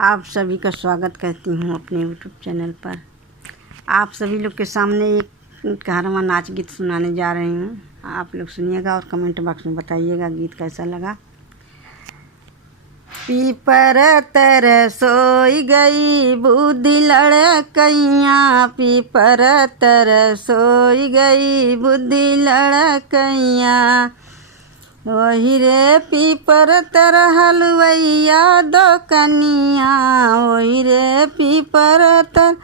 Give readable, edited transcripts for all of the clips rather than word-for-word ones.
आप सभी का स्वागत करती हूँ अपने यूट्यूब चैनल पर। आप सभी लोग के सामने एक कारवां नाच गीत सुनाने जा रही हूँ। आप लोग सुनिएगा और कमेंट बॉक्स में बताइएगा गीत कैसा लगा। पीपर तर सोई गई बुद्धि लड़कैया, पीपर तर सोई गई बुद्धि लड़कैया। वही रे पीपर तर हलवैया दो कनिया, वही रे पीपर तर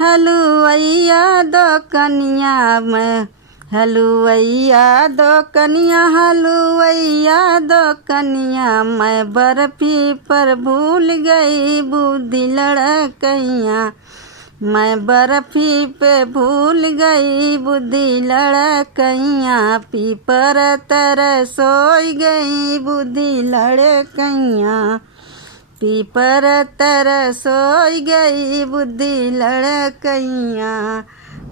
हलवैया दो कनिया। मैं हलवैया दो कनिया, हलवैया दो कनिया। मैं बर्फी पर भूल गई बुद्धि लड़कैया, मैं बर्फी पे भूल गई बुद्धि लड़कैया। पीपर तर सोई गई बुद्धि लड़कैया, पीपर तर सोई गई बुद्धि लड़कैया।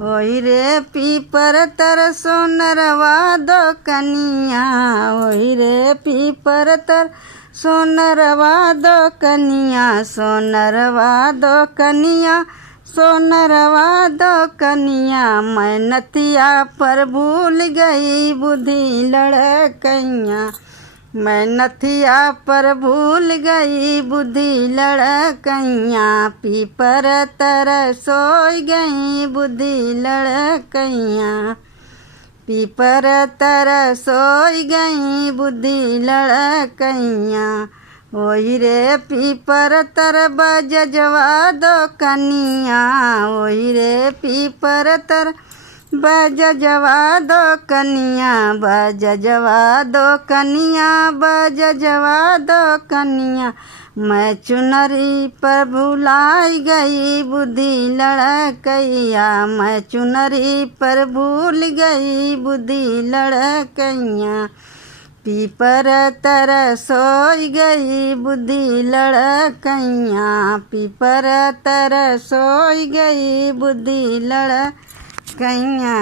वही रे पीपर तर सोनरवा दो कनिया, वही रे पीपर तर सोनरवा दो कनिया। सोनरवा दो कनिया, सोनरवा दो कनिया। मैं नथिया पर भूल गई बुद्धि लड़कैया, मैं नथिया पर भूल गई बुद्धि लड़कैया। पीपर तर सोई गई बुद्धि लड़कैया, पीपर तर सोई गई बुद्धि लड़कैया। वही रे पीपर तर बजजवा दो कनिया, वही रे पीपर तर बजजवा दो कनिया। बजजवा दो कनिया, बजजवा दो कनिया। मैं चुनरी पर भुलाई गई बुद्धि लड़कैया, मैं चुनरी पर भूल गई बुद्धि लड़कैया। पीपर तर सोई गई बुद्धि लड़कैया, पीपर तर सोई गई बुद्धि लड़कैया।